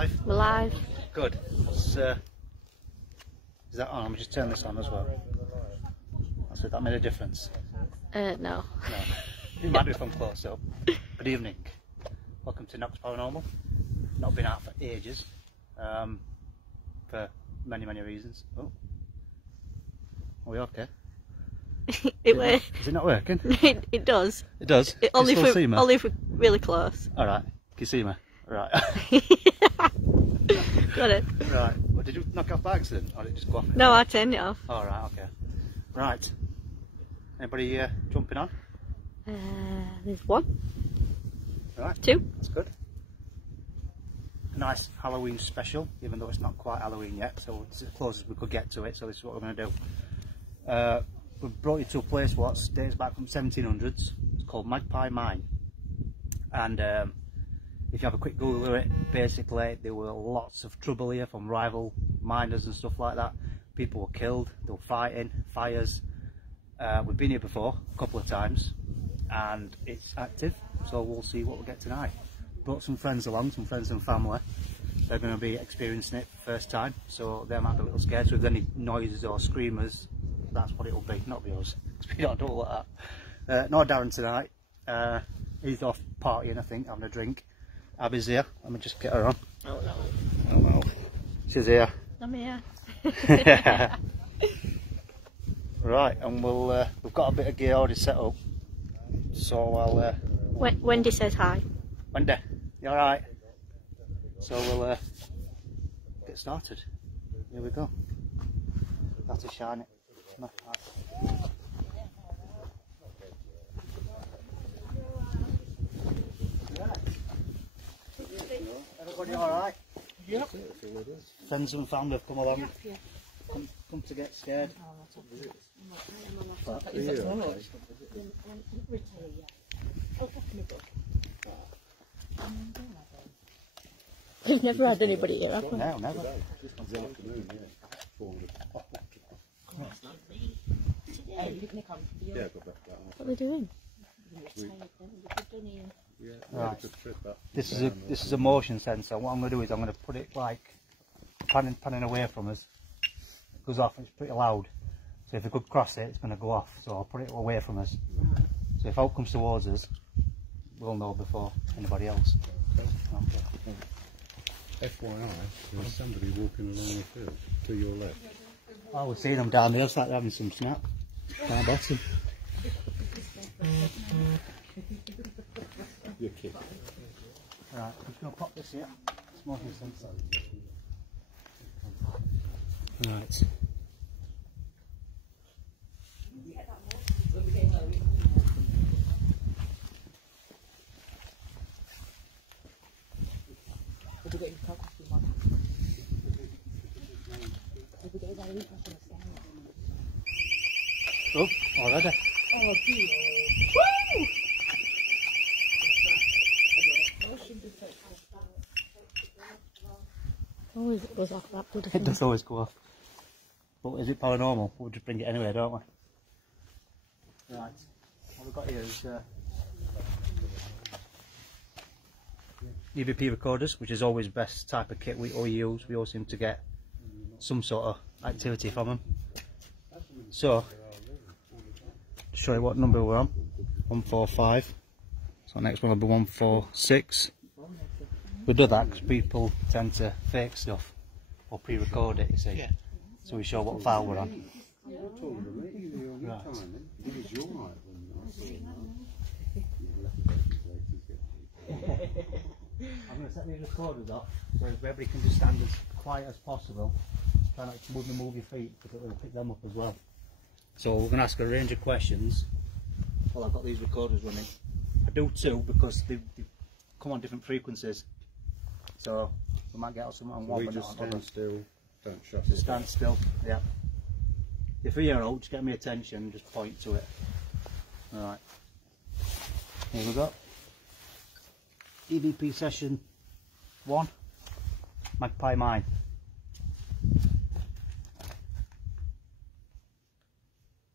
live? We're live. Good. Is that on? Let me just turn this on as well. So that made a difference? No. No. It might be if I'm close up. Good evening. Welcome to Knox Paranormal. Not been out for ages. For many reasons. Oh. Are we okay? Is it not working? It does. It does? Only Can you still see me? only if we're really close. Alright. Can you see me? Right. Got it. Right. Well, did you knock it off by accident or did it just go off? No, I turned it off. Oh, right, okay. Right. Anybody jumping on? There's one. Right. Two. That's good. A nice Halloween special, even though it's not quite Halloween yet, so it's as close as we could get to it, so this is what we're going to do. We've brought you to a place what dates back from 1700s. It's called Magpie Mine. And if you have a quick Google of it, basically there were lots of trouble here from rival miners and stuff like that. People were killed, they were fighting, fires. We've been here before a couple of times and it's active, so we'll see what we get tonight. Brought some friends along, some friends and family. They're going to be experiencing it for the first time, so they might be a little scared. So if there's any noises or screamers, that's what it'll be, not be us. We don't do all like that. No Darren tonight. He's off partying, I think, having a drink. Abby's here. Let me just get her on. Oh no. Oh no. She's here. I'm here. Right, and we've got a bit of gear already set up. So I'll. Wendy says hi. Wendy, you alright? So we'll get started. Here we go. Have to shine it. No, everybody alright? Yep. Friends and family have come along. Come to get scared. We've never had anybody here, have we? No, never. What are we doing? Right. This is a motion sensor. What I'm going to do is I'm going to put it like panning away from us. It goes off. It's pretty loud. So if we could cross it, it's going to go off. So I'll put it away from us. So if help comes towards us, we'll know before anybody else. Okay. FYI, there's somebody walking along the field to your left. Oh, we're seeing them down there. It's like they're having some snap. Down bottom. Your kid. Right, I'm just going to pop this here. It's motion sensor. Right. Oh, already. Oh, dear. Woo! Always it goes off that bloody thing. It does always go off. But is it paranormal? We'll just bring it anyway, don't we? Right. What we've got here is EVP recorders, which is always the best type of kit we all use. We always seem to get some sort of activity from them. So, to show you what number we're on, 145. So next one will be 146. We do that because people tend to fake stuff or pre-record it, you see. Yeah. So we show what file we're on. Right. I'm going to set these recorders off so everybody can just stand as quiet as possible. Try not to move your feet because it will pick them up as well. So we're going to ask a range of questions while I've got these recorders running. I do two because they come on different frequencies. So we might get on some on one. We just stand still, don't shut it. Just stand still, yeah. If you're here out, just get me attention, just point to it. Alright. Here we go. EVP session 1, Magpie Mine.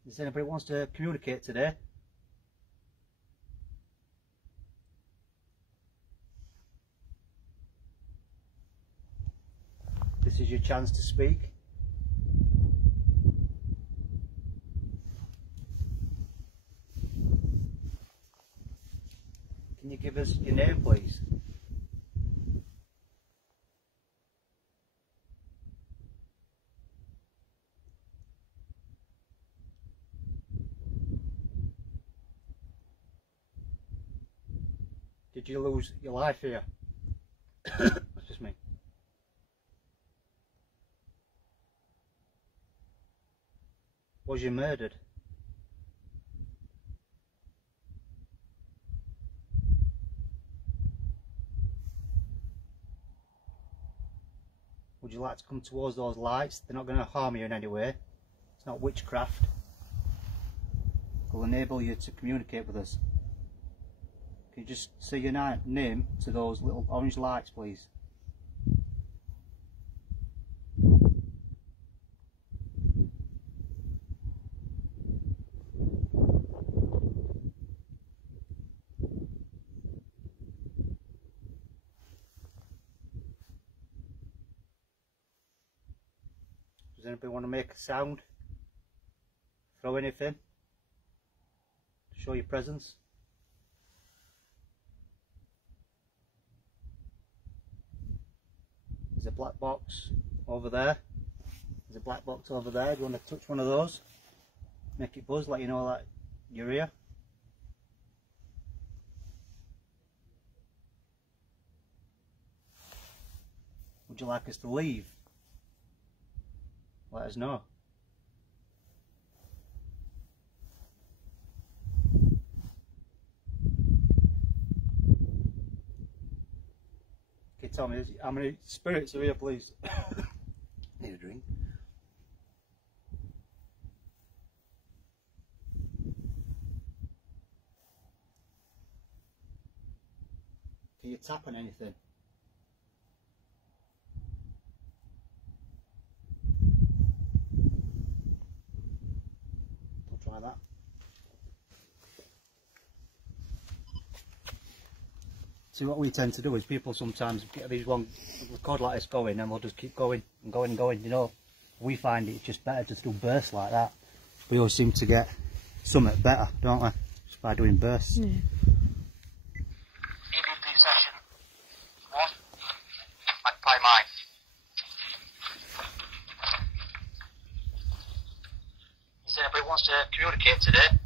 Is anybody wants to communicate today? This is your chance to speak. Can you give us your name, please? Did you lose your life here? Excuse me. Was you murdered? Would you like to come towards those lights? They're not going to harm you in any way. It's not witchcraft. It will enable you to communicate with us. Can you just say your name to those little orange lights, please? Does anybody want to make a sound? Throw anything? To show your presence? There's a black box over there. There's a black box over there. Do you want to touch one of those? Make it buzz, let you know that you're here. Would you like us to leave? Let us know. Okay, tell me how many spirits are here, please? Need a drink. Can you tap on anything? Try that. See, what we tend to do is people sometimes get these one record like this going and we'll just keep going and going and going, you know. We find it's just better just do bursts like that. We always seem to get something better, don't we? Just by doing bursts. Yeah. EVP session 1, Magpie mine. Is anybody wants to communicate today?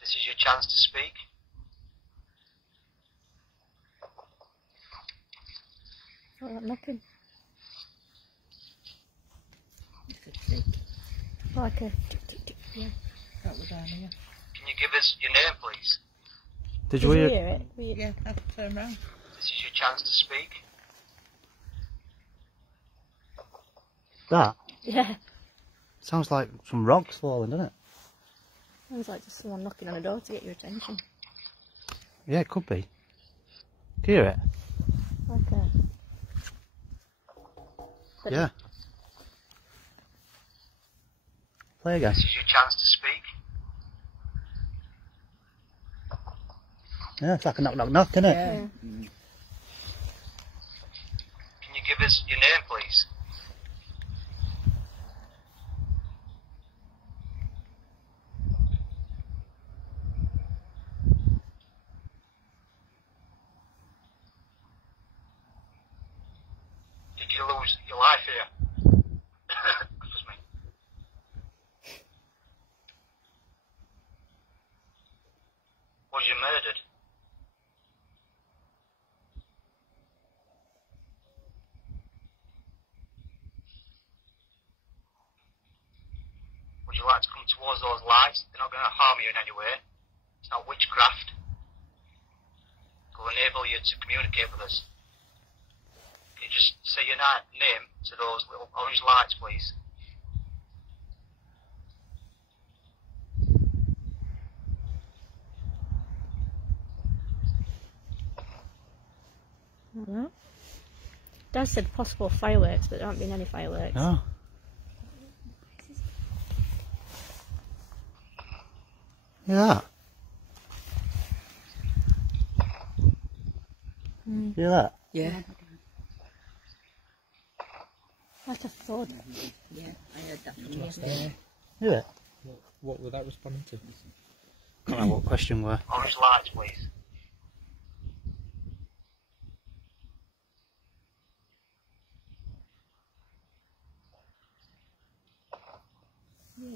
This is your chance to speak. Oh, that knocking. It's Like a tick tick tick. Yeah. that was down here. Can you give us your name, please? Did you hear it? Yeah, I have to turn round. This is your chance to speak. That? Yeah. Sounds like some rocks falling, doesn't it? Sounds like just someone knocking on a door to get your attention. Yeah, it could be. Can you hear it? Okay. Yeah. Play again. This is your chance to speak. Yeah, it's like a knock knock knock, isn't it? Yeah. Can you give us your name, please? Did you lose your life here? Excuse me. Was you murdered? Would you like to come towards those lights? They're not going to harm you in any way. It's not witchcraft. It will enable you to communicate with us. Can you just say your name to those little orange lights, please? I don't know. Dad said possible fireworks, but there haven't been any fireworks. No. Yeah. Hear that? Yeah. Like a thud. Yeah, I heard that from yesterday. Hear it? What were that responding to? Can't remember what question were. Orange lights, please.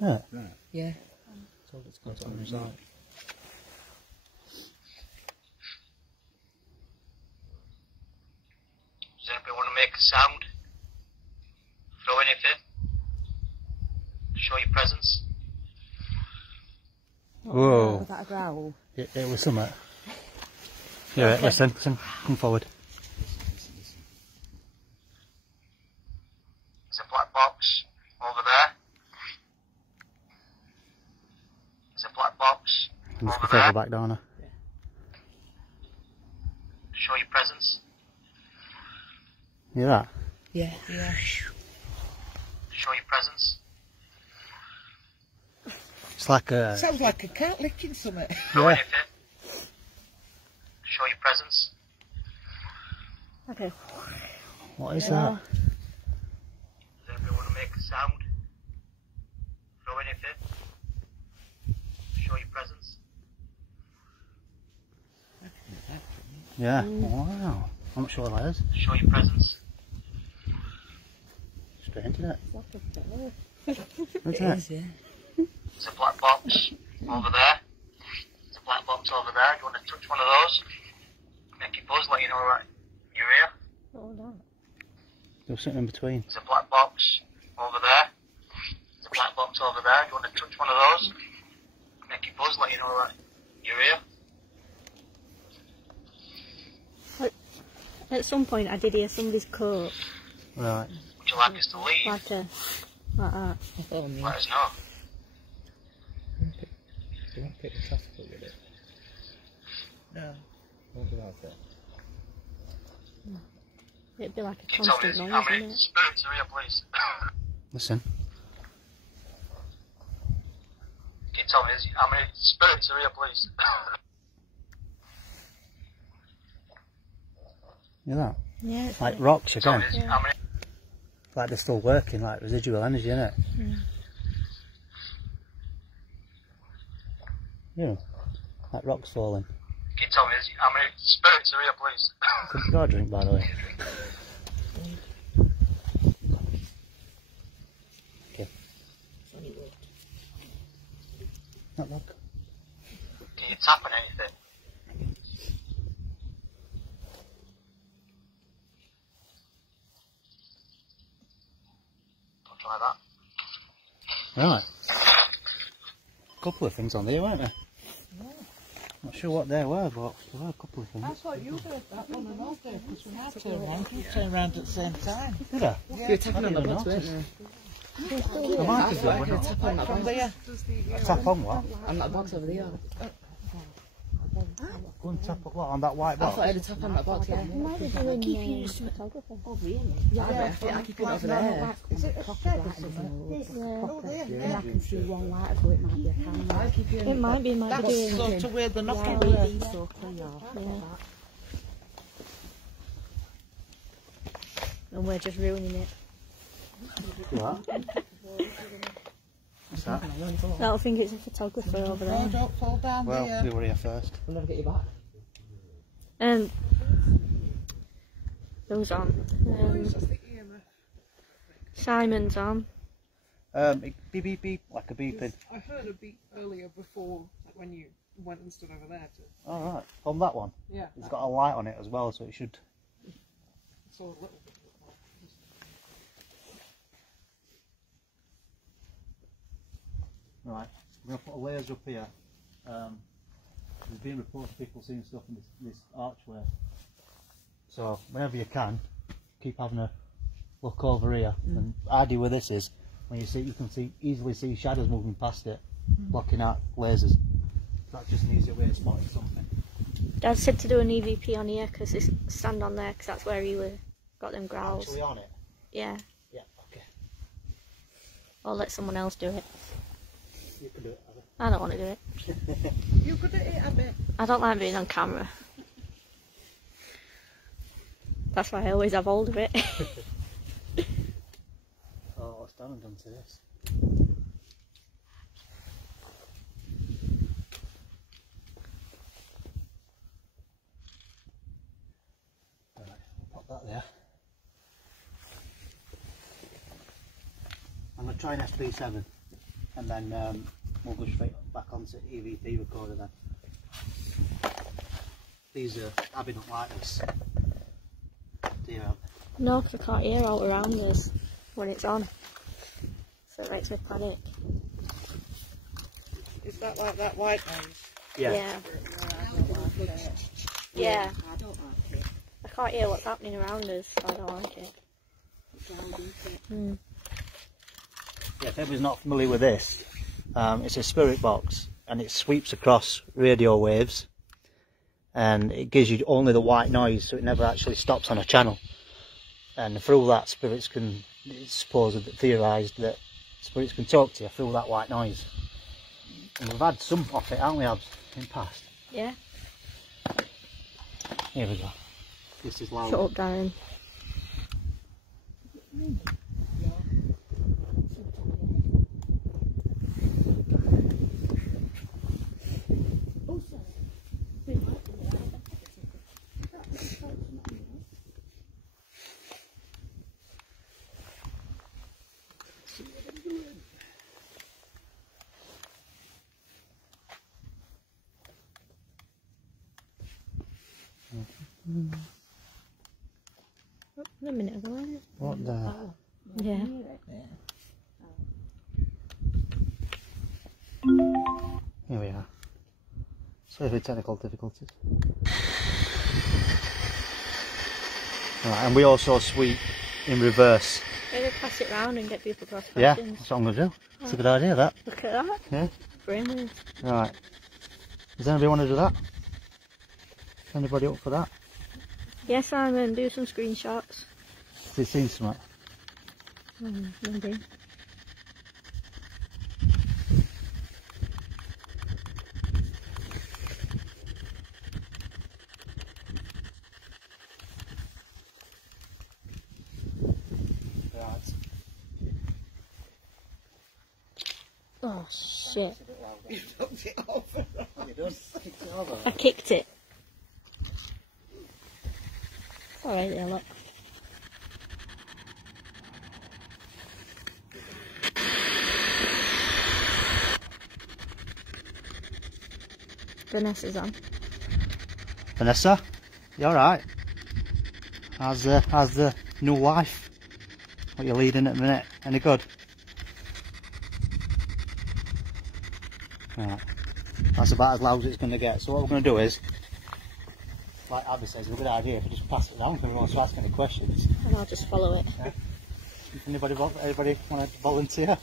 Yeah. Yeah. So it's got on his eye. Does anybody want to make a sound? Throw anything? Show your presence? Whoa. Was that a growl? It was something. Hear it? Listen. Come forward. There's a black box over there. There's a black box I must be over there. further back down. Show your presence. Hear that? Yeah. Yeah. Show your presence. It's like a. Sounds like a cat licking something. Throw Yeah. anything. Show your presence. Okay. What is that? Does anybody want to make a sound? Throw anything. Show your presence. Yeah. Wow. I'm not sure what that is. Show your presence. Strange, isn't it? It's like a bell. What's It that? is, yeah. There's a black box over there. There's a black box over there. Do you want to touch one of those? Make it buzz, let you know right. You're here. Oh, no. There was something in between. There's a black box over there. There's a black box over there. Do you want to touch one of those? Make it buzz, let you know right. You're here. At some point, I did hear somebody's coat. Right. Would you like us to leave? Like a. Like that. I thought me. Let us know. You won't pick the traffic up with it. No. Won't be like that. It'd be like a Can you tell me constant how noise, many wouldn't it? spirits are here, please? Listen. Can you tell me how many spirits are here, please? Hear that? Yeah. It's Like rocks Tell again. me how many. Like they're still working, like residual energy, innit? Yeah. Like rocks falling. Can you tell me how many spirits are here, please? Good got a drink, by the way. Okay. Not bad. Can you tap on anything? Something like that. Right. Couple of things on there, weren't there? Not sure what they were, but there were a couple of things. I thought you heard that one and all day, because when I turned around, you turned around at the same time. Did I? Yeah. You're tapping on the I didn't box, notice. weren't I might have done, you? wouldn't Tap on that From box. there. I? Tap on what? On that box over there. Go and tap on what? On that white I box? thought I had a tap on that box, yeah. You might be doing photography. Oh, I keep it over there. Is it a shed or something? Oh, there, yeah. I can see one light, so it might be a camera. I keep it It might be That's doing. sort of where the knocking Yeah, were. be so clear. Yeah. And we're just ruining it. What? What's that? That'll think it's a photographer over Oh, there. don't fall down Well, there. we were here first. We'll never get you back. Who's on? Simon's on. Beep beep beep, like a beeping. I heard a beep earlier before when you went and stood over there. Alright, on that one. Yeah, It's got a light on it as well, so it should. saw a little bit. Right, I'm going to put a layers up here. There's been reports of people seeing stuff in this archway. So whenever you can, keep having a look over here. And idea with this is when you see, you can easily see shadows moving past it, blocking out lasers. That's just an easier way of spotting something. Dad said to do an EVP on here because it's stand on there because that's where he got them growls. Actually on it? Yeah. Yeah, okay. Or let someone else do it. You can do it, Heather. I don't want to do it. You could have it a bit. I don't like being on camera. That's why I always have hold of it. Oh, what's done and done to this? Right, pop that there. I'm going to try an SP7 and then we'll go straight back onto EVP recorder then. These are Abby don't like this. Dear Ab. No, because I can't hear out around us when it's on. So it makes me panic. Is that like that white noise? Yeah. Yeah. Yeah. Yeah. I don't like it. I can't hear what's happening around us, so I don't like it. It's loud, isn't it? Mm. Yeah, if anybody's not familiar with this, it's a spirit box and it sweeps across radio waves and it gives you only the white noise, so it never actually stops on a channel. And through that, spirits can, it's supposed, theorised that spirits can talk to you through that white noise. And we've had some off it, haven't we, Abs, in the past? Yeah. Here we go. This is loud. Shut up, Darren. A minute ago, wasn't it? What the? Yeah. Here we are. Sorry for technical difficulties. Right, and we also sweep in reverse. Maybe pass it round and get people across Yeah, questions. that's what I'm going to do. It's a good idea, that. Look at that. Yeah. Brainwaves. Right. Does anybody want to do that? Anybody up for that? Yes, Simon, do some screenshots. Has he seen something? Maybe. Right. Oh, shit. You knocked it over. You done? Kicked it over. I kicked it. It's alright there, look. Vanessa's on. Vanessa, you alright? How's the new wife? What you leading at the minute? Any good? Right. That's about as loud as it's going to get. So what we're going to do is, like Abby says, it's a good idea if we just pass it down if anyone wants to ask any questions. And I'll just follow it. Yeah. Anybody want to volunteer?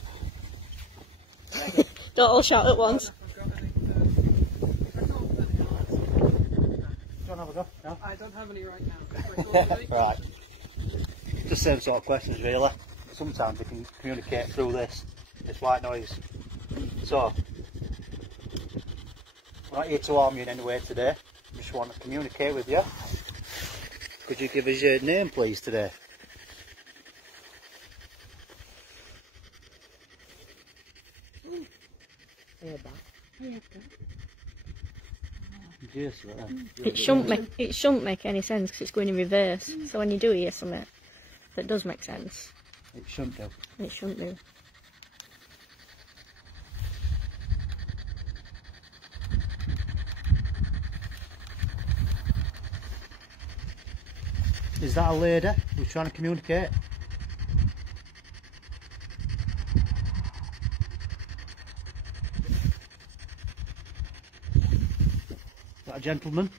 Don't all shout at once. Do you want to have a go? No? I don't have any right now. Right. Just same sort of questions really. Sometimes we can communicate through this white noise. So, we're not here to harm you in any way today. We just want to communicate with you. Could you give us your name please today? It shouldn't make any sense because it's going in reverse. So when you do hear something that does make sense, It shouldn't do. it shouldn't do. Is that a lady who's trying to communicate? Is that a gentleman?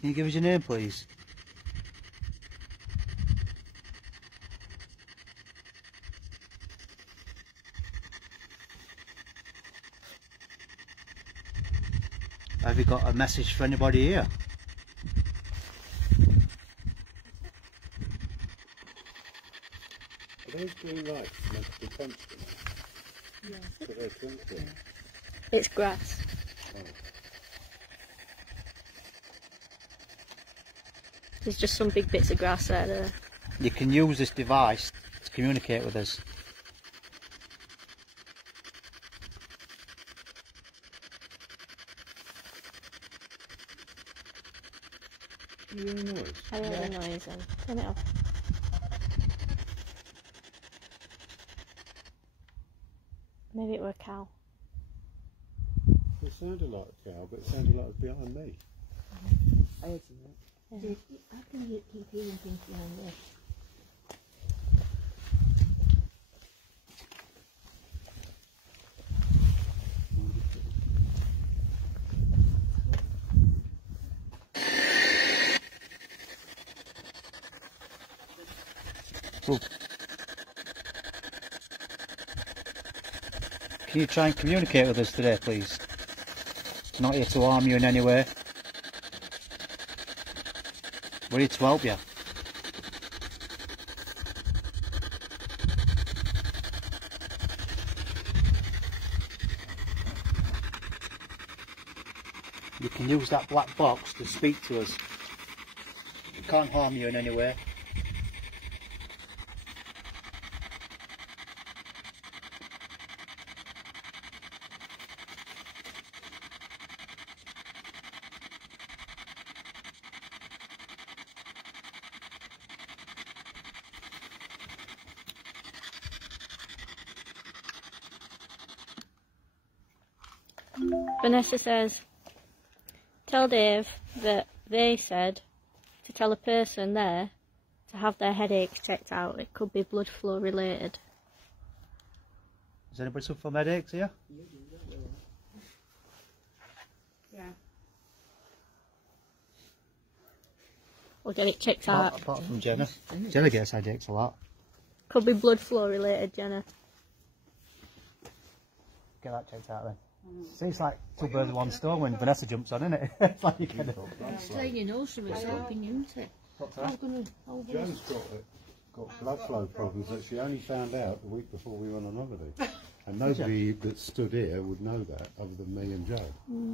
Can you give us your name please? Have you got a message for anybody here? Are those blue lights meant to be constant? Yeah. But they're twinkling. It's grass. There's just some big bits of grass there. You can use this device to communicate with us. You hear a noise? I heard a noise then. Turn it off. Maybe it were a cow. It sounded like a cow, but it sounded like it was behind me. I heard something. Yeah. How can you keep hearing things behind this? Ooh. Can you try and communicate with us today, please? Not here to harm you in any way. We're here to help you. You can use that black box to speak to us. It can't harm you in any way. Vanessa says, tell Dave that they said to tell a person there to have their headaches checked out. It could be blood flow related. Does anybody suffer from headaches here? Yeah. We'll get it checked out. Apart from Jenna. Jenna gets headaches a lot. Could be blood flow related, Jenna. Get that checked out then. See, it's like two birds with one stone when Vanessa jumps on, isn't it? It's like you can. Staying you know something's helping you, isn't it? Jo's got blood flow problems that she only found out the week before we went on holiday. And nobody that stood here would know that other than me and Jo.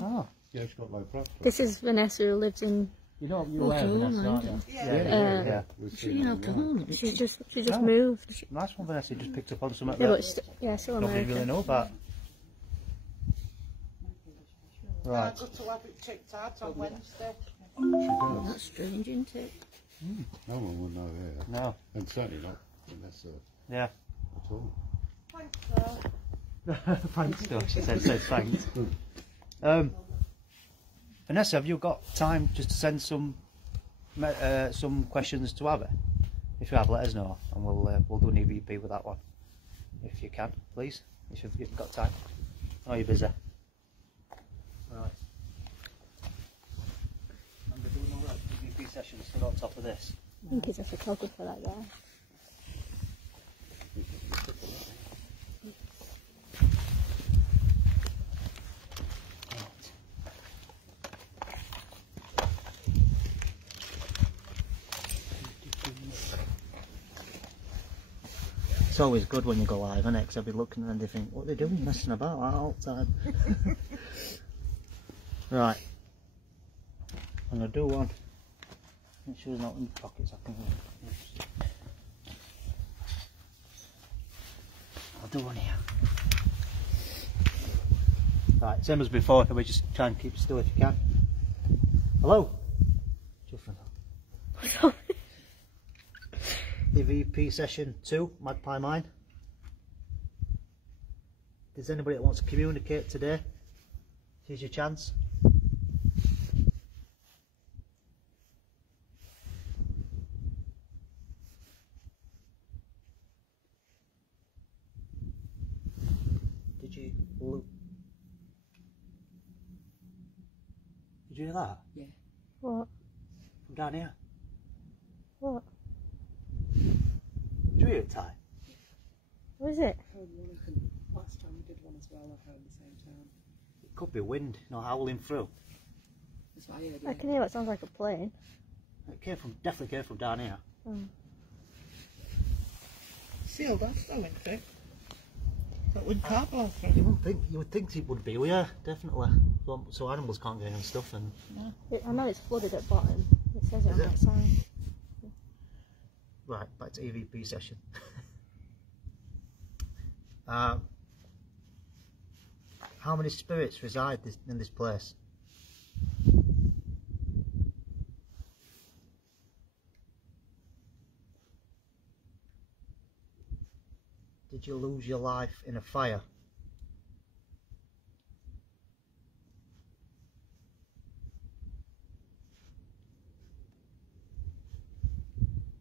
Oh. Yeah, she's got low blood flow. This is Vanessa who lives in. You know, you're aware of Vanessa, aren't you? Yeah. We've So seen you her have to around. home. She just Oh. moved. Nice one, Vanessa. You just picked up on something Yeah, but that still nobody American. really know about. Right. I've got to have it checked out on Wednesday. She does. That's strange, isn't it? No one would know here. No. And certainly not Vanessa Yeah. at all. Thanks, Thanks, though. She said thanks. Vanessa, have you got time just to send some questions to Abby? If you have, let us know, and we'll do an EVP with that one. If you can, please. If you've got time. Oh, you're busy. Right. And they're doing all right EVP sessions still on top of this. I think he's a photographer, that guy. It's always good when you go live, isn't it? Because I'll be looking and they think, what are they doing, messing about all the time. Right. I'm going to do one. Make sure it's not in the pockets. I'll do one here. Right, same as before, can we just try and keep still if you can? Hello? EVP session 2, Magpie Mine. If there's anybody that wants to communicate today, here's your chance. Did you hear that? Yeah. What? From down here? What? Did you hear it, Ty? What is it? I heard one of them. Last time we did one as well, I heard at the same time. It could be wind, howling through. That's what I heard. I can hear what sounds like a plane. It definitely came from down here. Sealed off though, isn't it? That would can't blow through. You would think it would be, yeah, definitely. So animals can't get in and stuff, and I know it's flooded at bottom. It's says it on that sign. Right, back to EVP session. How many spirits reside in this place? Did you lose your life in a fire?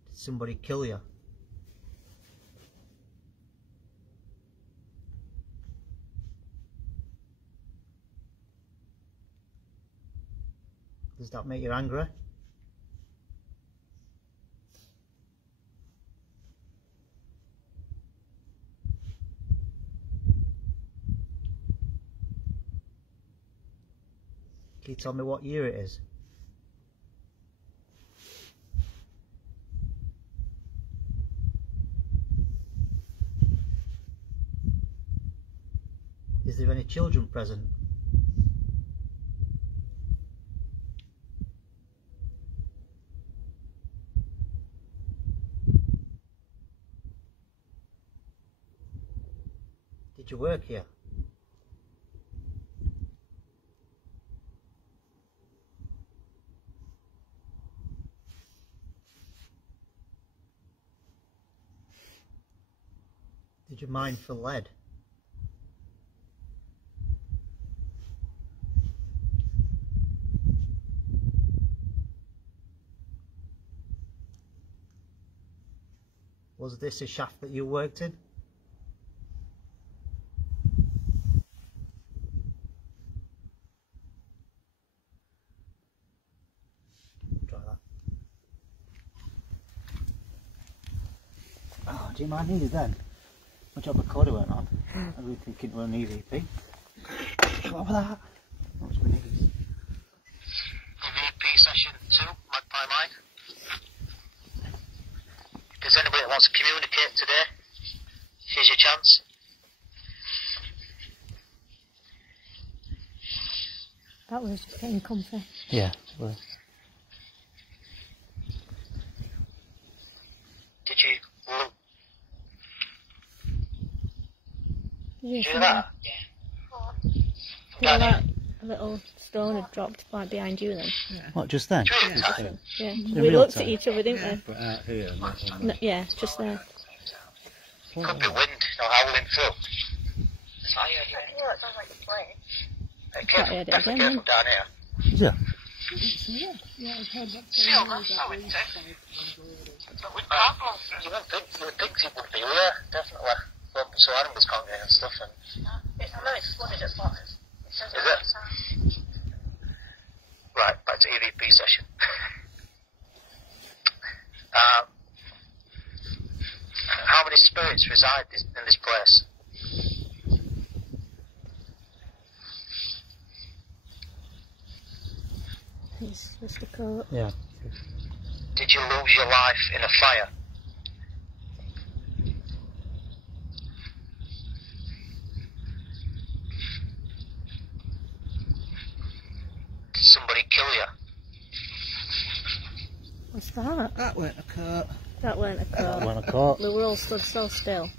Did somebody kill you? Does that make you angry? Can you tell me what year it is? Is there any children present? Did you work here? Did you mine for lead? Was this a shaft that you worked in? Try that. Oh, do you mind needed then? My job recorder went on. I was thinking it was an EVP. What was that? That was my knees. EVP session 2, Magpie Mine. If there's anybody that wants to communicate today, here's your chance. That was just getting comfy. Yeah, well. Did you You do that? feel like a little stone had dropped right behind you then? What, just then? Yeah. In We real looked time? at each other, didn't But out here, not on we? No, yeah, just there. Could be wind, howling through. So yeah, it sounds like a plane. Can't hear it Definitely again, careful down here. Yeah. Yeah, I've heard that. Still, that's how it takes. But with carpal, you would think it would be there, definitely. But so animals can't get in and stuff. And it's flooded at spots. Is it? Right, back to EVP session. How many spirits reside in this place? It's just a coat. Yeah. Did you lose your life in a fire? Did somebody kill you? What's that? That weren't a coat. That weren't a coat. When I caught. We were all stood so still.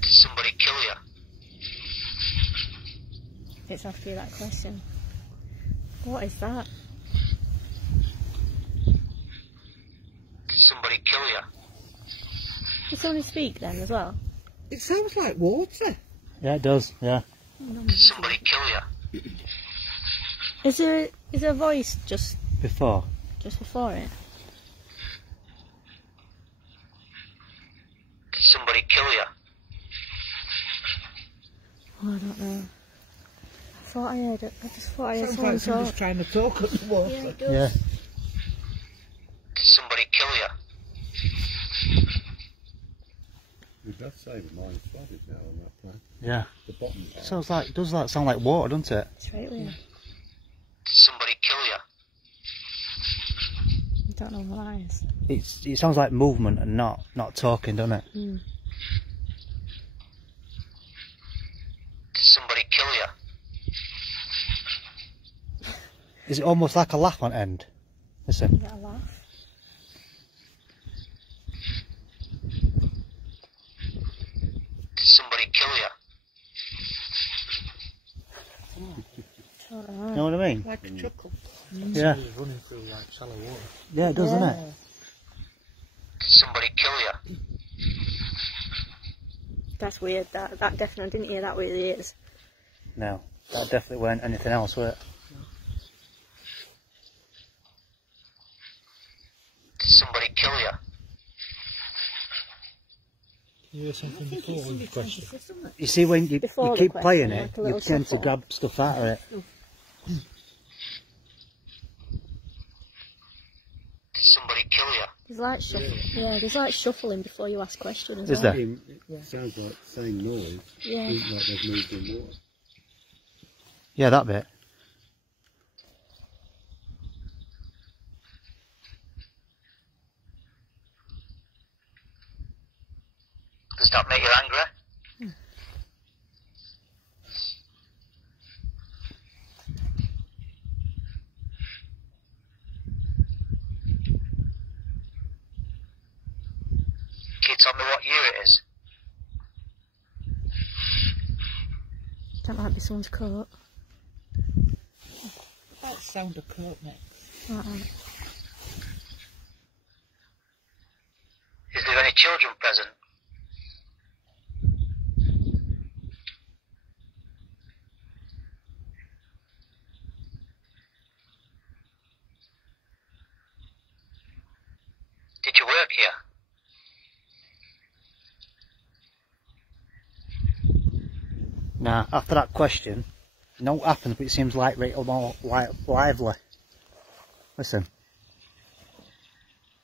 Did somebody kill you? It's after you that question. What is that? Did somebody kill you? Did somebody speak then as well? It sounds like water. Yeah, it does, yeah. Did somebody kill you? Is there a voice just Before. before it? Did somebody kill you? Oh, I don't know. I thought I heard it. I just thought I heard Sounds someone like somebody's talk. trying to talk at the water. Yeah, it does. Yeah. Did somebody kill you? It does say the mine's flooded now on that plan. Yeah. The bottom part. Sounds like, does that sound like water, doesn't it? It's right there. Did somebody kill you? I don't know what that is. it sounds like movement and not talking, doesn't it? Mm. Did somebody kill you? Is it almost like a laugh on end? Listen. Is that a laugh? Did somebody kill you? You know what I mean? Like a chuckle. Yeah. It's running through like shallow water. Yeah, it does, doesn't it? Did somebody kill you? That's weird. That definitely, I didn't hear that with the ears. No, that definitely weren't anything else, were it? Did somebody kill you? You hear something before the question? You see, when you Before the keep question, playing like it, a you little tend to shuffle. grab stuff out of it. Did somebody kill you? There's like shuffling. Yeah, there's like shuffling before you ask questions. Is well. there? It sounds like the same noise. Yeah. It's like they've moved in water. Yeah, that bit. Does that make you angry? Can you tell me what year it is? That might be someone's coat. That sound of coat next. Right. Is there any children present? Did you work here? Now, after that question, you know what happens, but it seems like right more lively. Listen.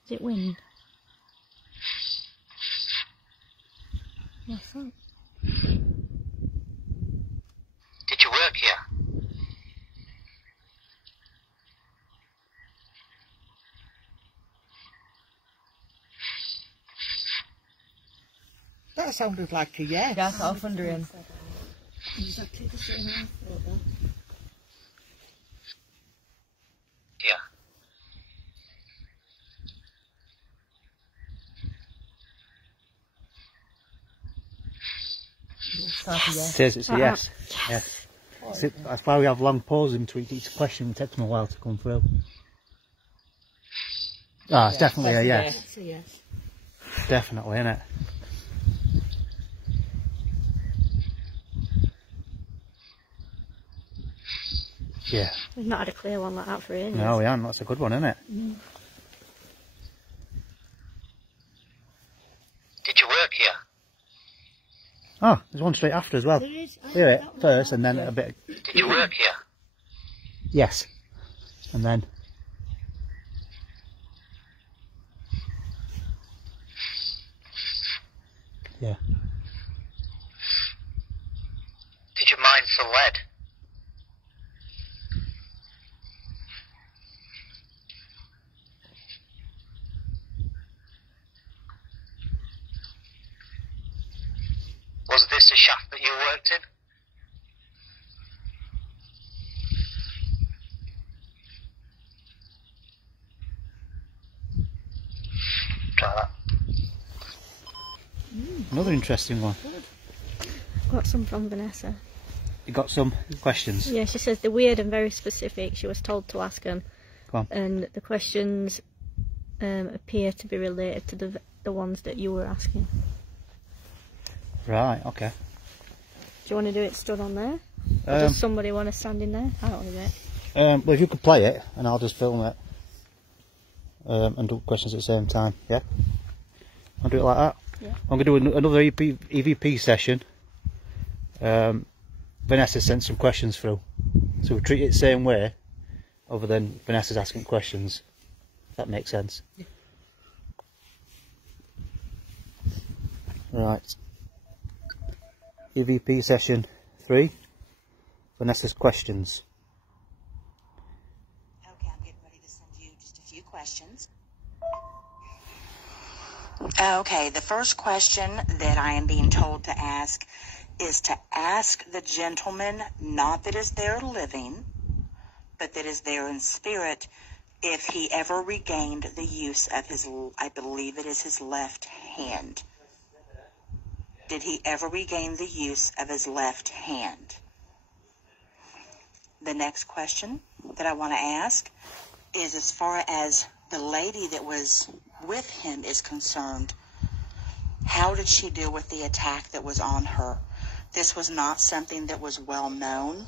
Is it wind? What's that? Did you work here? That sounded like a yes. Ja, auch von drin. Exactly the same I thought that. Yeah. It is, it's a yes. Yes. That's why we have long pauses between each question. It takes them a while to come through. Ah, it's definitely a yes. That's a yes. Definitely, isn't it? Yeah. We've not had a clear one like that for ages. No, we haven't. That's a good one, isn't it? Did you work here? Oh, there's one straight after as well. There is. Hear it first and then a bit. Did you work here? Yes. And then. Yeah. Did you mine for lead? Was this a shaft that you worked in? Try that. Another interesting one. Got some from Vanessa. You got some questions? Yeah, she says they're weird and very specific. She was told to ask them. Go on. And the questions appear to be related to the ones that you were asking. Right, okay. Do you want to do it stood on there? Or does somebody want to stand in there? I don't want to do it. Well, if you could play it, and I'll just film it. And do questions at the same time, yeah? I'll do it like that. Yeah. I'm going to do another EVP session. Vanessa sent some questions through. So we'll treat it the same way, other than Vanessa's asking questions. If that makes sense. Yeah. Right. EVP session 3. Vanessa's questions. Okay, I'm getting ready to send you just a few questions. Okay, the first question that I am being told to ask is to ask the gentleman, not that is there living, but that is there in spirit, if he ever regained the use of his, I believe it is his left hand. Did he ever regain the use of his left hand? The next question that I want to ask is, as far as the lady that was with him is concerned, how did she deal with the attack that was on her? This was not something that was well known,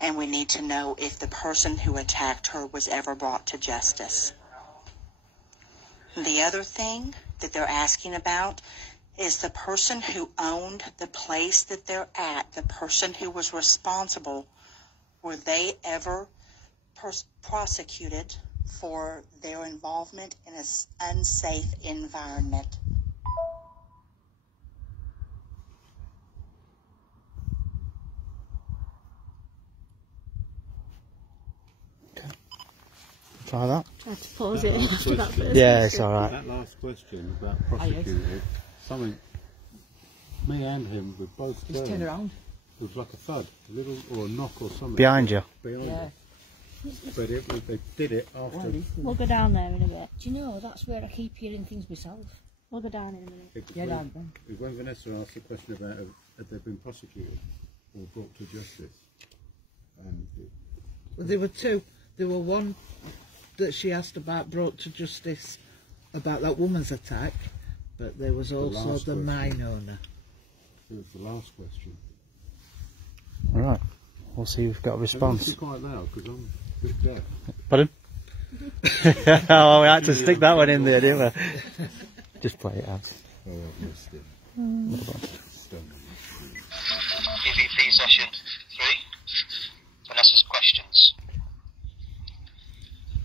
and we need to know if the person who attacked her was ever brought to justice. The other thing that they're asking about is the person who owned the place that they're at, the person who was responsible, were they ever prosecuted for their involvement in an unsafe environment? Try that. Try to pause it after that first Yeah, it's question. alright. That last question about prosecuted, something, me and him, we both Just turn around. It was like a thud, a little, or a knock or something. Behind you. Behind Yeah. you. But they did it after. We'll go down there in a bit. Do you know, that's where I keep hearing things myself. We'll go down in a minute. It was Yeah, when, down. it was when Vanessa asked the question about had they been prosecuted or brought to justice. And Well, there were two. There were one that she asked about, brought to justice, about that woman's attack, but there was also last the question. mine owner. it was the last question. Alright. We'll see if we've got a response. Be quite loud because I'm a bit deaf. Pardon? Oh, we had to stick that one in there, didn't we? Just play it out. Oh, I've missed it. PvP session 3. Vanessa's questions.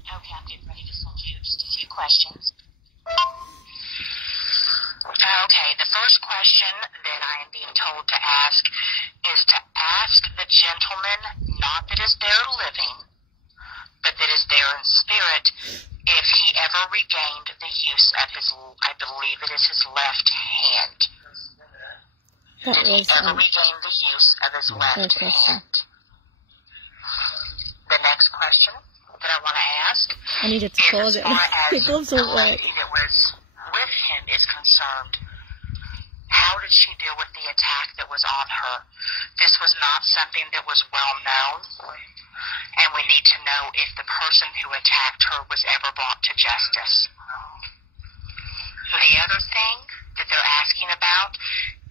Okay, I'm getting ready to send you just a few questions. Okay, the first question that I am being told to ask is to ask the gentleman, not that is there living, but that is there in spirit, if he ever regained the use of his, I believe it is his left hand. That Did he was ever regain the use of his left question. hand? The next question that I want to ask I needed to is, pause as it. far as It gloves the won't work. lady that was with him is concerned, how did she deal with the attack that was on her? This was not something that was well known, and we need to know if the person who attacked her was ever brought to justice. The other thing that they're asking about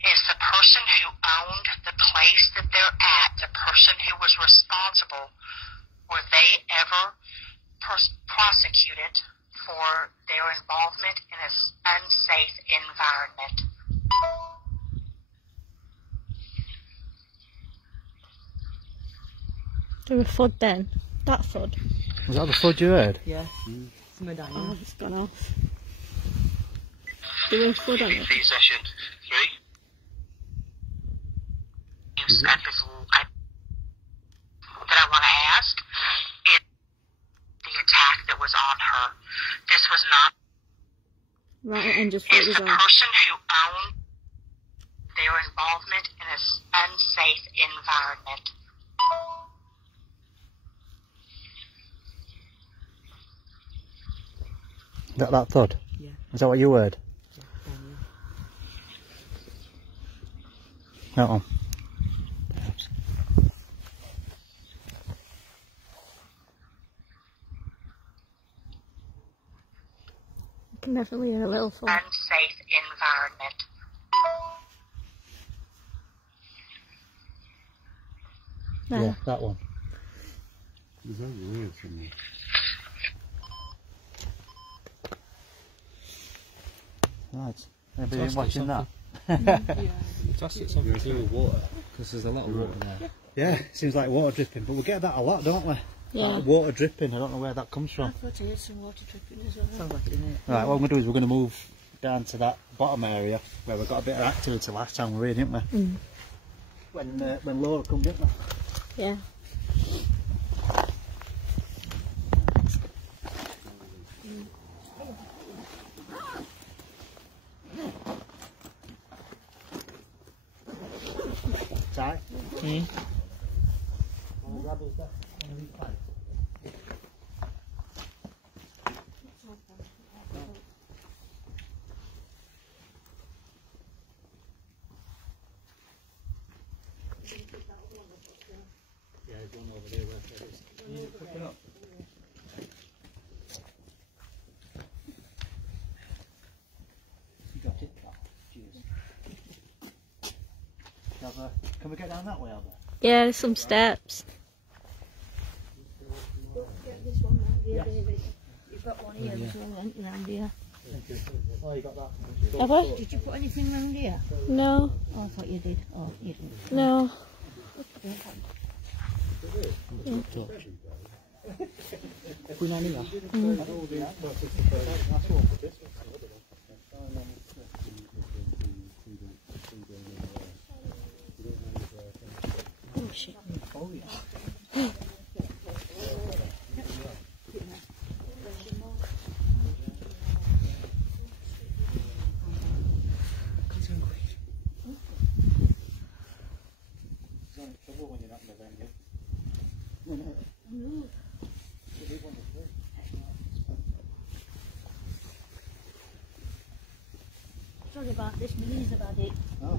is the person who owned the place that they're at, the person who was responsible, were they ever prosecuted for their involvement in an unsafe environment? Do a FUD then. That FUD. Was that the FUD you heard? Yeah. Somewhere down Oh, there. it's gone off. Do a FUD on it. PvP session 3. That I want to ask is the attack that was on her. This was not. Right, and just Is it was the on. person who owned their involvement in an unsafe environment. That thud? Yeah. Is that what you heard? That one. I can definitely hear a little FUD. Unsafe environment. There. Yeah, that one. It was over here somewhere. Right. Anybody been watching that? Toss it something to do with water, because there's a lot of water there. Yeah, seems like water dripping, but we get that a lot, don't we? Yeah. Like water dripping, I don't know where that comes I from. thought I heard some water dripping as well. Sounds like it, isn't it? Right, what I'm going to do is we're going to move down to that bottom area where we got a bit of activity last time we were here, didn't we? Mm. When Laura come, didn't we? Yeah. Yeah, there's one over there where it is. You need to pick it up. You got it? Oh, cheers. Can we get down that way, Albert? Yeah, there's some steps. Yes. You've got one here, there's one round here. Thank you. Oh, you got that. Have I? Did you put anything round here? No, Oh, I thought you did. Oh, you didn't. no. We're not here. Oh shit. Oh, yeah. Sorry about this, my knees have had it. Oh.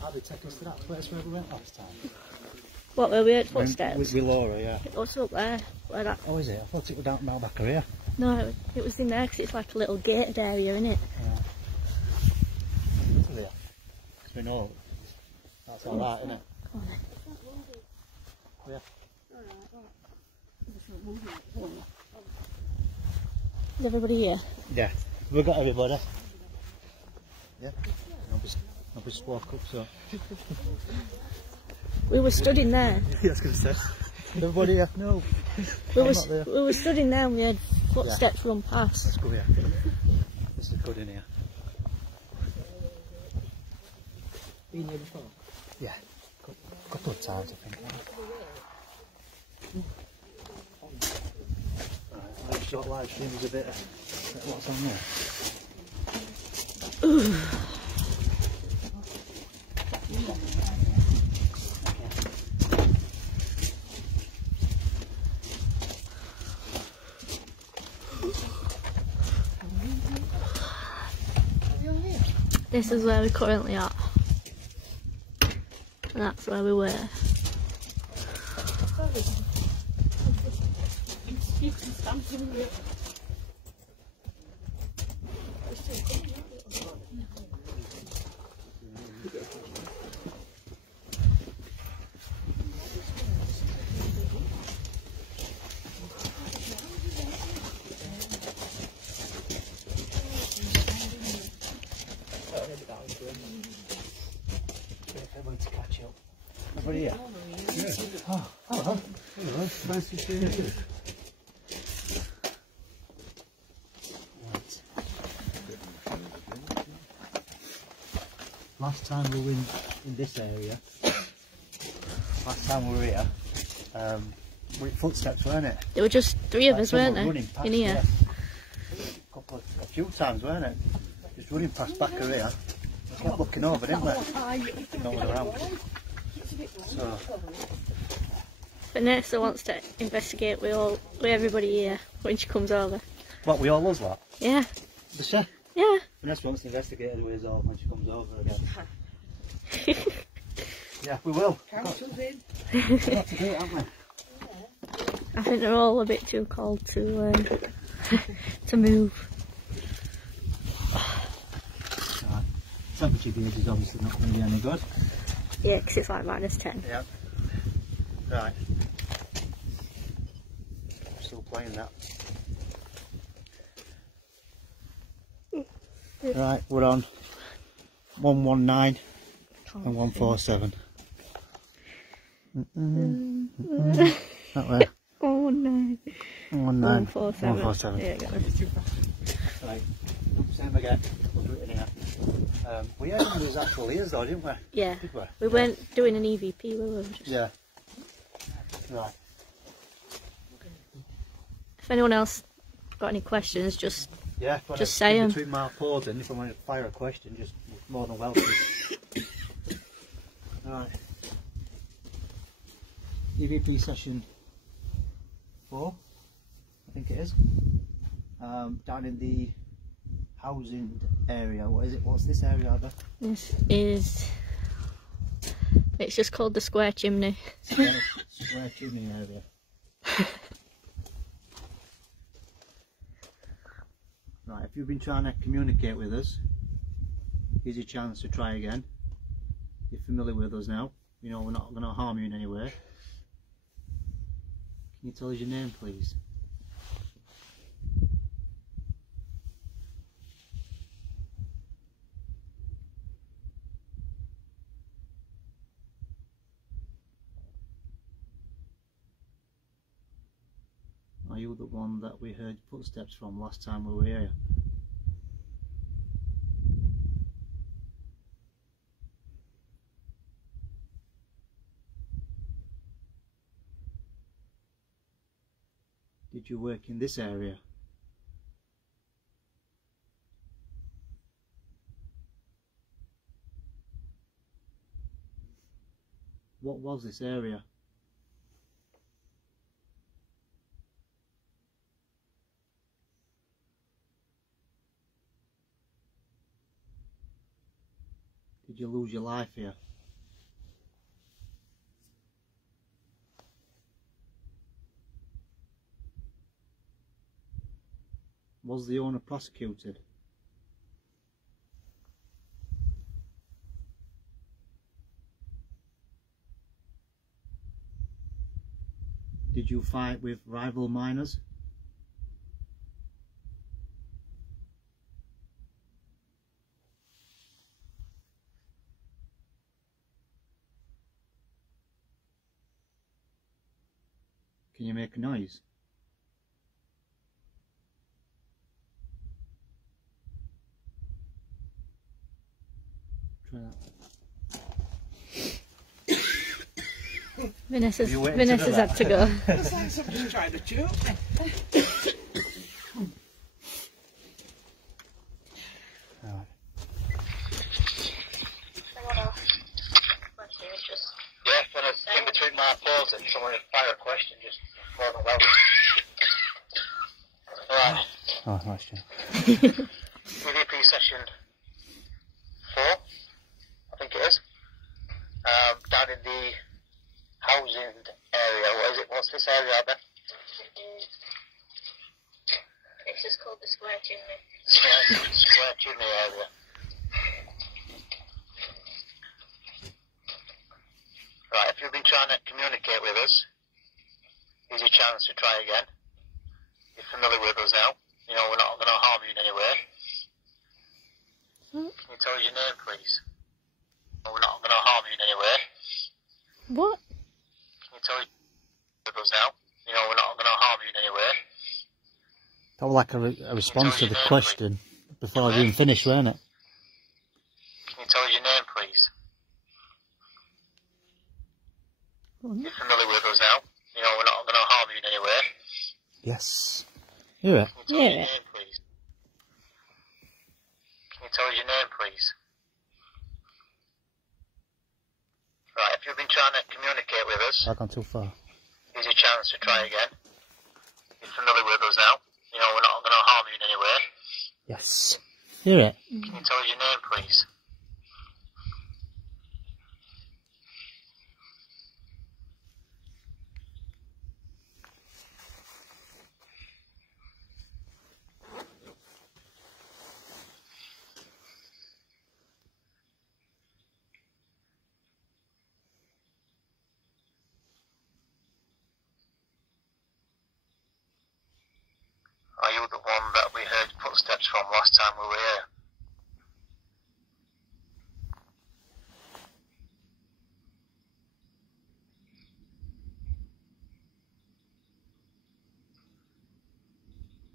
How did they take us to that place where we went last time? What, where we heard footsteps? With Laura, yeah. What's up there? Where that? Oh, is it? I thought it was down the back of here. No, it was in there because it's like a little gated area, isn't it? Yeah. There. Because we know that's alright, isn't it? Come on then. Yeah. Is everybody here? Yeah. We've got everybody. Yeah. Nobody's spoke up, so. We were stood in there. Yeah, I was going to say. Everybody here? No. We were stood in there and we had footsteps run past. Let's go here. This is good in here. Been here before? Yeah. A couple of times, I think. Right, short live stream is a bit of what's on there. This is where we're currently at. And that's where we were. Everyone to catch up. Everybody here? Yeah. Oh, hello. Hello, nice to see you. Right. Last time we were in this area, last time we were here, with footsteps, weren't it? There were just three of us, weren't there? Running past, In here. yeah. A few times, weren't it? Just running past back of here. We kept looking over, didn't we? No one around. So, But Nessa wants to investigate with everybody here when she comes over. what, we all us lot? Yeah. The chef? Yeah. Vanessa wants to investigate the ways all when she comes over again. Yeah, we will. Council's in. We've got to do it, haven't we? I think they're all a bit too cold to to move. Right. Temperature gauge is obviously not going to be any good. Yeah, because it's like -10. Yeah. Right. Still playing that. Right, we're on 119 and 147. That way. Oh no. 119. 147. Yeah, got it. Right. Same again. We'll do it in here. We had one of these actual ears though, didn't we? Yeah. Did we? We weren't doing an EVP, we were just... Yeah. Right. If anyone else got any questions, just Yeah, if Just say 'em. Between my paws, and if I want to fire a question, just more than welcome. Alright. EVP session 4, I think it is. Down in the housing area. What is it? What's this area, Ada? This is... It's just called the Square Chimney. Square chimney area. Right, if you've been trying to communicate with us, here's your chance to try again. You're familiar with us now. You know we're not going to harm you in any way. Can you tell us your name, please? Are you the one that we heard footsteps from last time we were here? Did you work in this area? What was this area? Did you lose your life here? Was the owner prosecuted? Did you fight with rival miners? Can you make a noise? Try that. Vanessa's had to go. It's like somebody's trying to choke me. Alright. Yeah, when it's in between my paws and someone would fire a question, just more than welcome. Alright. Oh, that's true. EVP session 4, I think it is. Down in the housing area. What is it? What's this area out there? It's just called the Square Chimney. Square chimney area. Right, if you've been trying to communicate with us, here's your chance to try again. You're familiar with us now. You know we're not going to harm you in any way. Can you tell us your name, please? We're not going to harm you in any way. What? Can you tell us with us now? You know we're not going to harm you in any way. That was like a response to the question before I even finished, weren't it? Can you tell us your name, please? You're familiar with us now. You know we're not going to harm you in any way. Yes. Hear it. Can you tell us your name, please? Can you tell us your name, please? Right, if you've been trying to communicate with us, I've gone too far. here's your chance to try again. You're familiar with us now. You know we're not going to harm you in any way. Yes. Hear it. Can you tell us your name, please? Are you the one that we heard footsteps from last time we were here?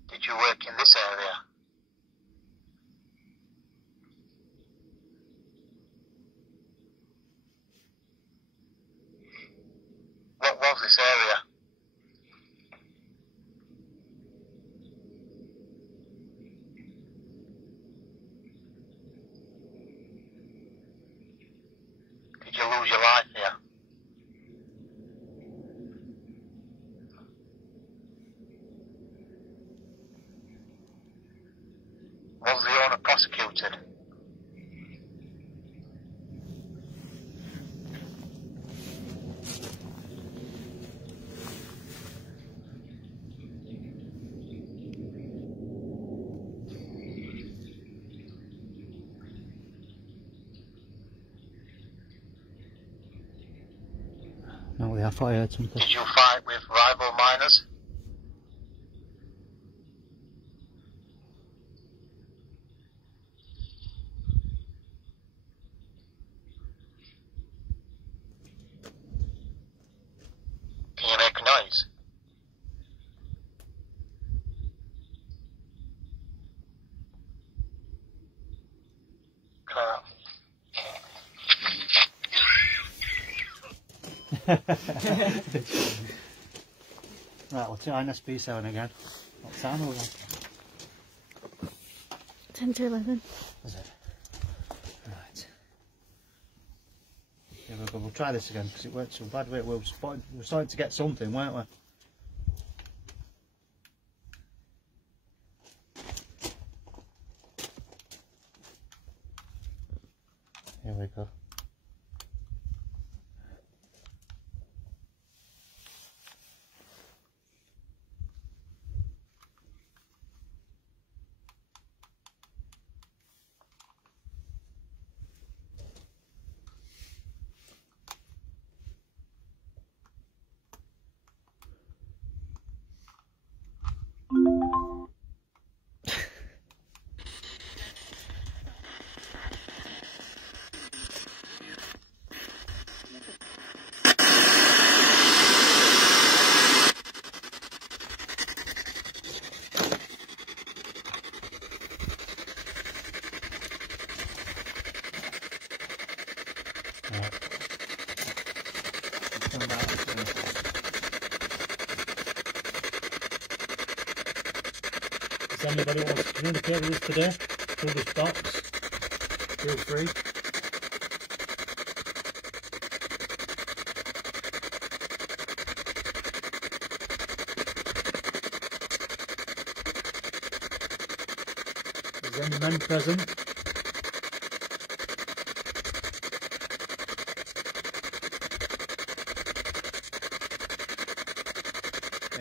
Did you work in this area? What was this area? I thought I heard something. Did you fight with rival miners? Can you make a noise? Right, we'll try NSP7 again. What time are we on? 10 to 11. Is it? Right. Here we go. We'll try this again because it worked so bad. We were starting to get something, weren't we? Here we go. If anybody wants to communicate with us today through this box, feel free. Is there any men present?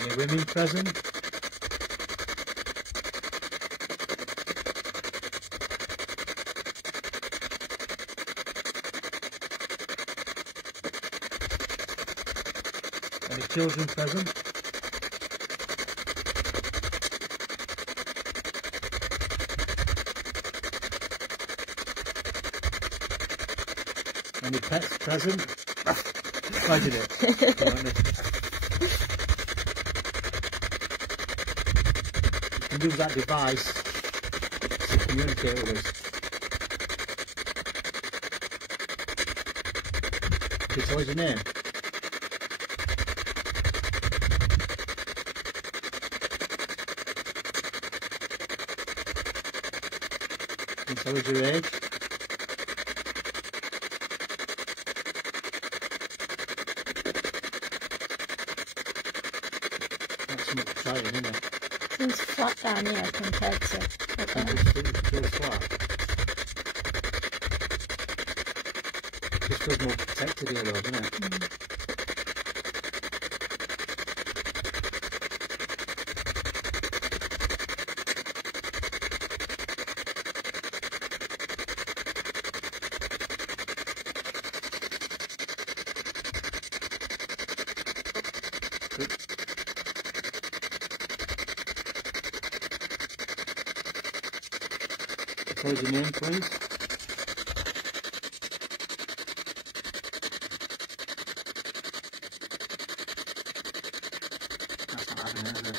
Any women present? Any children present? Any pets present? I did it. You can use that device to communicate with us. Can you tell us your name? Can you tell us your age? That's some exciting, isn't it? Seems flat down here compared to up there. It feels flat. Just feels more protected here though, doesn't it? What is your name, please? That's not happening, is it?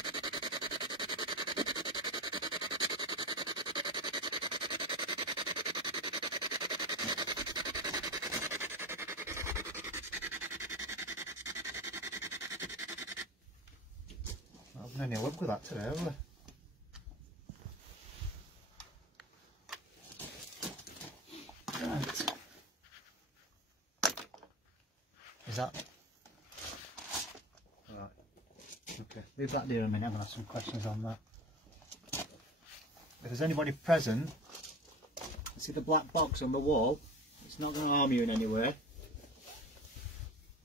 I haven't had any luck with that today, have we? Right. Is that? Right. Okay. Leave that there a minute. I'm going to have some questions on that. If there's anybody present, see the black box on the wall? It's not going to harm you in any way.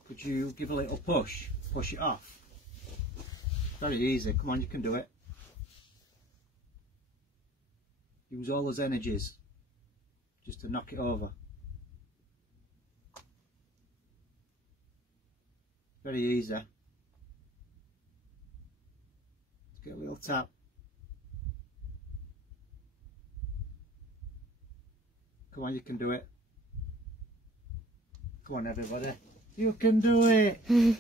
Could you give a little push? Push it off. Very easy. Come on, you can do it. Use all those energies just to knock it over. very easy. Let's get a little tap. Come on, you can do it. Come on, everybody. You can do it. You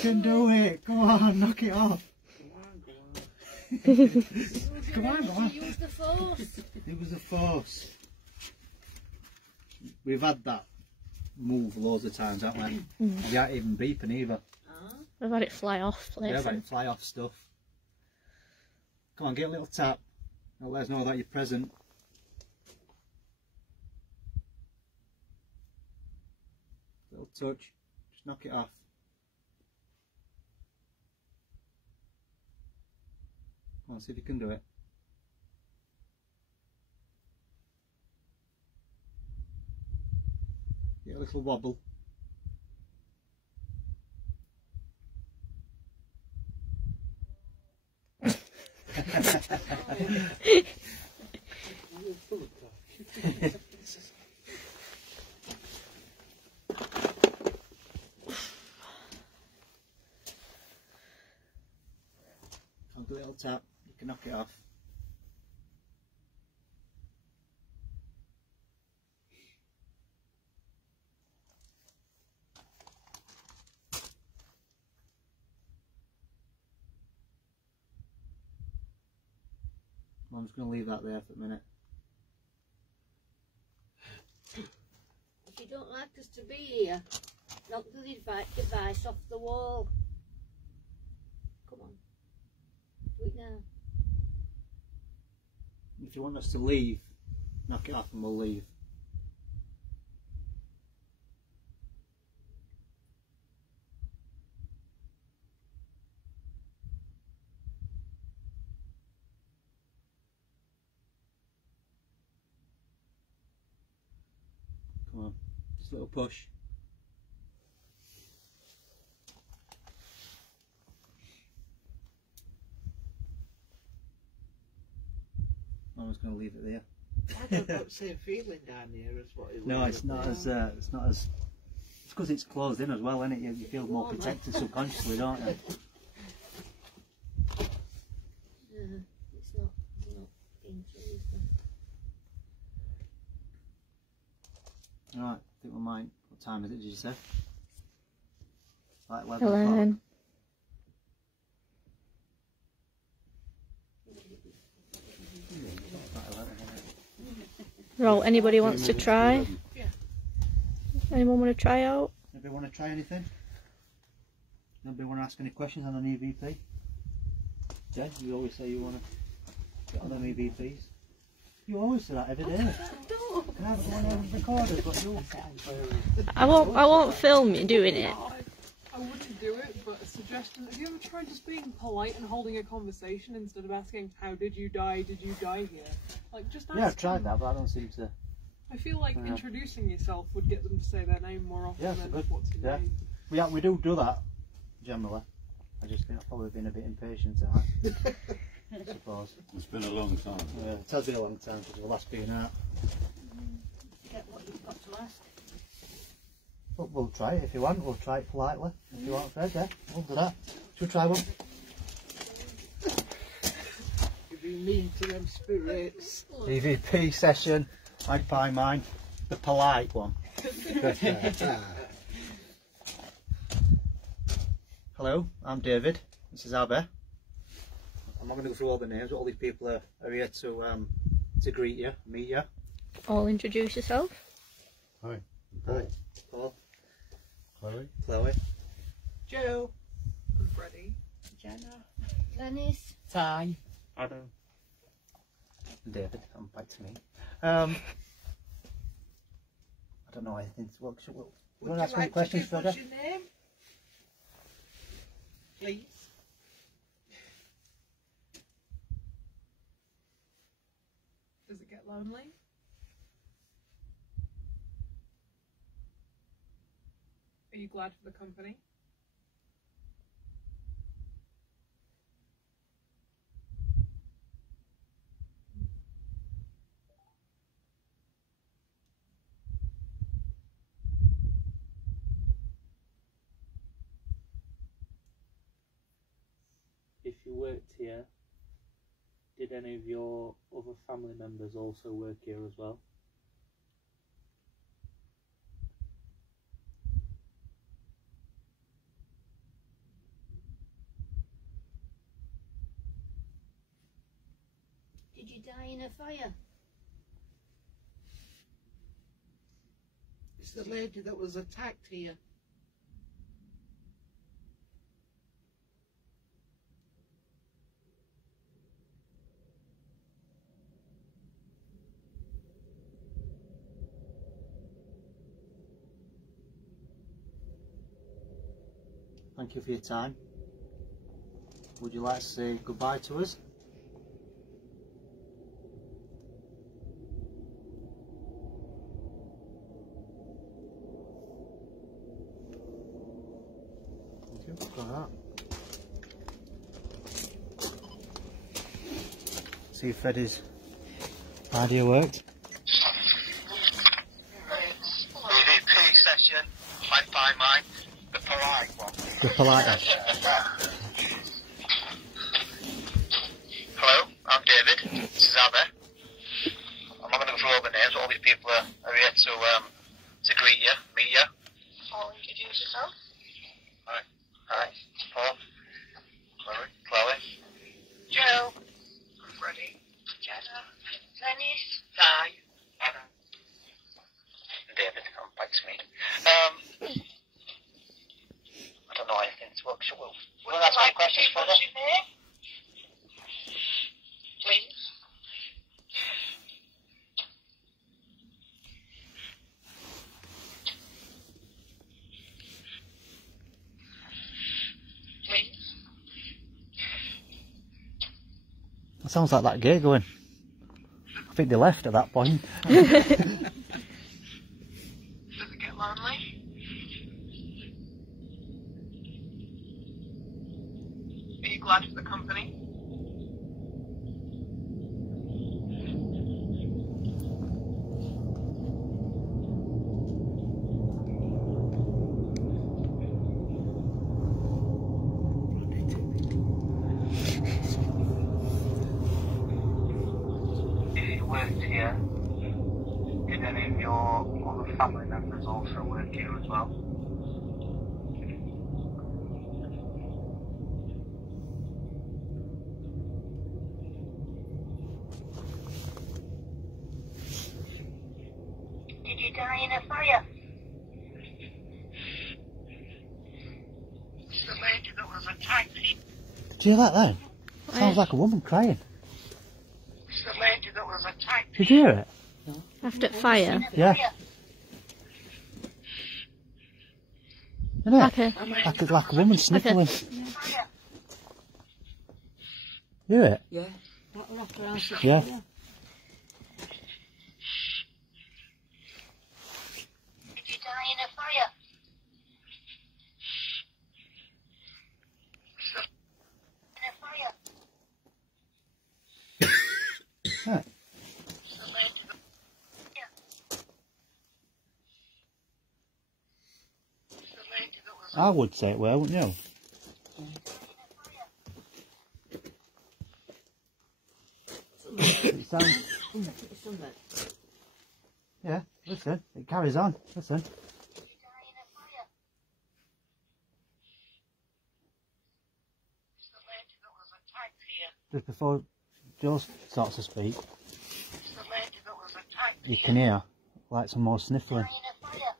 can do it. Come on, knock it off. Come on, go on. Use the force. It was a force. We've had that move loads of times, haven't we? And they aren't even beeping either. We've had it fly off Yeah, places. like fly off stuff. Come on, get a little tap. It'll let us know that you're present. Little touch. Just knock it off. Come on, see if you can do it. Get a little wobble. I'll do a little tap, you can knock it off. I'm just going to leave that there for a minute. If you don't like us to be here, knock the device off the wall. Come on. Do it now. If you want us to leave, knock it off and we'll leave. Come on, just a little push. I'm just going to leave it there. I don't got the same feeling down here as what it was. No, it's not as. It's not as. It's because it's closed in as well, isn't it? You feel more protected subconsciously, don't you? It's not into it. Right, I think we might. What time is it? Did you say? Like 11 o'clock. 11. Well, anybody wants to try? Yeah. Anyone want to try out? Anybody want to try anything? Nobody want to ask any questions on an EVP? Jen, you always say you want to get on them EVPs. You always say that every day. Can I have one of the recorders? But you. I won't film you doing it. I wouldn't do it, but a suggestion. Have you ever tried just being polite and holding a conversation instead of asking, how did you die? Did you die here? Like, just ask. Yeah, I've tried that, but I don't seem to. I feel like introducing yourself would get them to say their name more often Yeah, than good. what's your name. We do that generally. I just think I've probably been a bit impatient tonight. I suppose. It's been a long time. Yeah, it has been a long time since we last been out. Get what you've got to ask. But we'll try it if you want. We'll try it politely. If you want, Fred, yeah, we'll do that. Should we try one? You've been mean to them spirits. EVP session, Magpie mine, the polite one. Hello, I'm David. This is Abby. I'm not going to go through all the names, but all these people are here to greet you, meet you. All introduce yourself. Hi, Paul. Paul. Chloe. Chloe. Joe. And Freddie. Jenna. Dennis. Ty. Adam. David. I'm back to me. I don't know anything. What, you want to ask me questions, Freddie? What's your name? Please. Does it get lonely? Are you glad for the company? you worked here, did any of your other family members also work here as well? Did you die in a fire? It's the lady that was attacked here. Thank you for your time. Would you like to say goodbye to us? Thank you. Got that. See if Freddie's idea worked. EVP session, Magpie mine, the polite one. The polite one. Hello, I'm David. This is Abby. I'm not going to go through all the names. All these people are here to greet you, meet you. I'll introduce yourself. Hi. Hi. Paul. Chloe. Joe. Freddie. Jenna. Dennis. Di. Anna. David. I'm back to me. I don't know anything. So we'll ask any questions for What's you. your name? Please. Please. That sounds like that gate going. I think they left at that point. Does it get lonely? Are you glad for the company? If you worked here, did any of your other family members also work here as well? Did you die in a fire? The lady that was attacked. Did you hear that then? Sounds like a woman crying. The lady that was attacked. Did you hear it? After fire. Yeah. Isn't it? Okay. Like a woman sniffling. Fire. You hear it? Yeah. That was after I said Yeah. fire. Did you die in a fire? In a fire. Right. The lady that... Yeah. The lady that was I would say it well, wouldn't you? It sounds... It's done that. Yeah, listen. It carries on. Listen. Did you die in a fire? The lady that was attacked here. Just before Joe starts to speak, The lady that was attacked you here. can hear like some more sniffling. Die in a fire.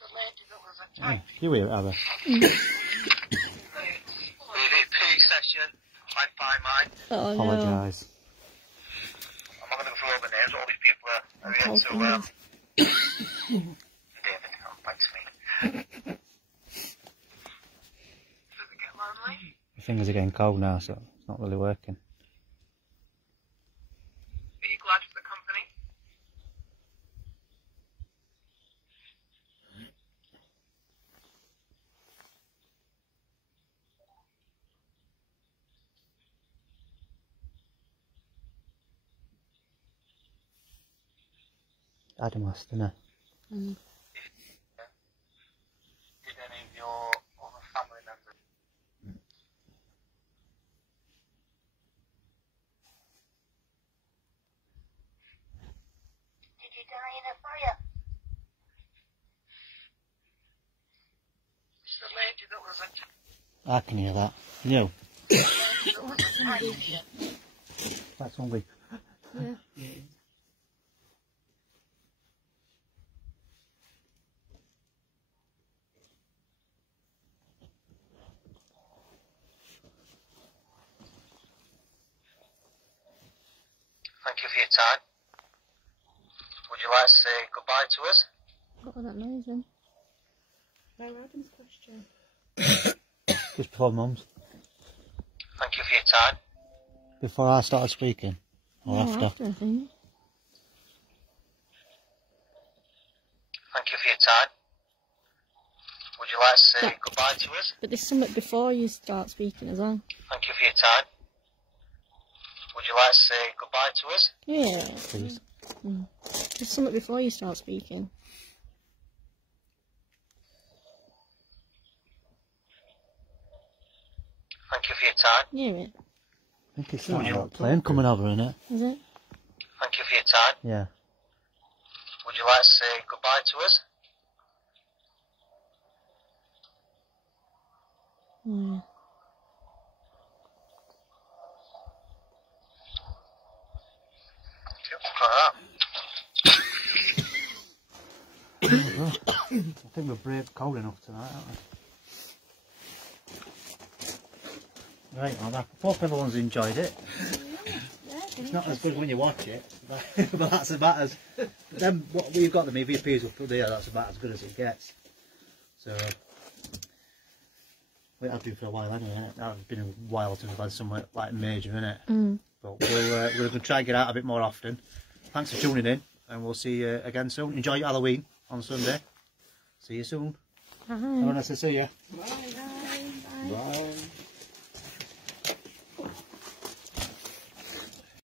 The lady that was Yeah, attacked. you hear it, Abby? EVP session, Magpie mine. Oh no. Apologise. I'm not going to go through all the names. All these people are here Oh, to David. I'm back to me. Does it get lonely? My fingers are getting cold now, so it's not really working. Are you glad for the company? Adam asked, didn't I? Did any of your other in a fire. It's the lady that was I can hear that. You? That's hungry. Yeah. Thank you for your time. Would you like to say goodbye to us? What was that noise then? Just before Mum's. Thank you for your time. Before I started speaking? Or Yeah, after? after, I think. Thank you for your time. Would you like to say Yeah. goodbye to us? But there's something before you start speaking as well. Thank you for your time. Would you like to say goodbye to us? Yeah. Please. There's something before you start speaking. Thank you for your time. You hear it? I think it's that plane coming over, isn't it? Is it? Thank you for your time. Yeah. Would you like to say goodbye to us? Yeah. I think we're brave cold enough tonight, aren't we? Right, well, I hope everyone's enjoyed it. It's not as good when you watch it, but that's about as... Then what we've got, the EVPs we've put there, that's about as good as it gets. So... It has been for a while anyway, innit? It's been a while since we've had somewhere like major, innit? But we're going to try and get out a bit more often. Thanks for tuning in, and we'll see you again soon. Enjoy your Halloween on Sunday. See you soon. Bye. Have a nice to see you. Bye. Bye.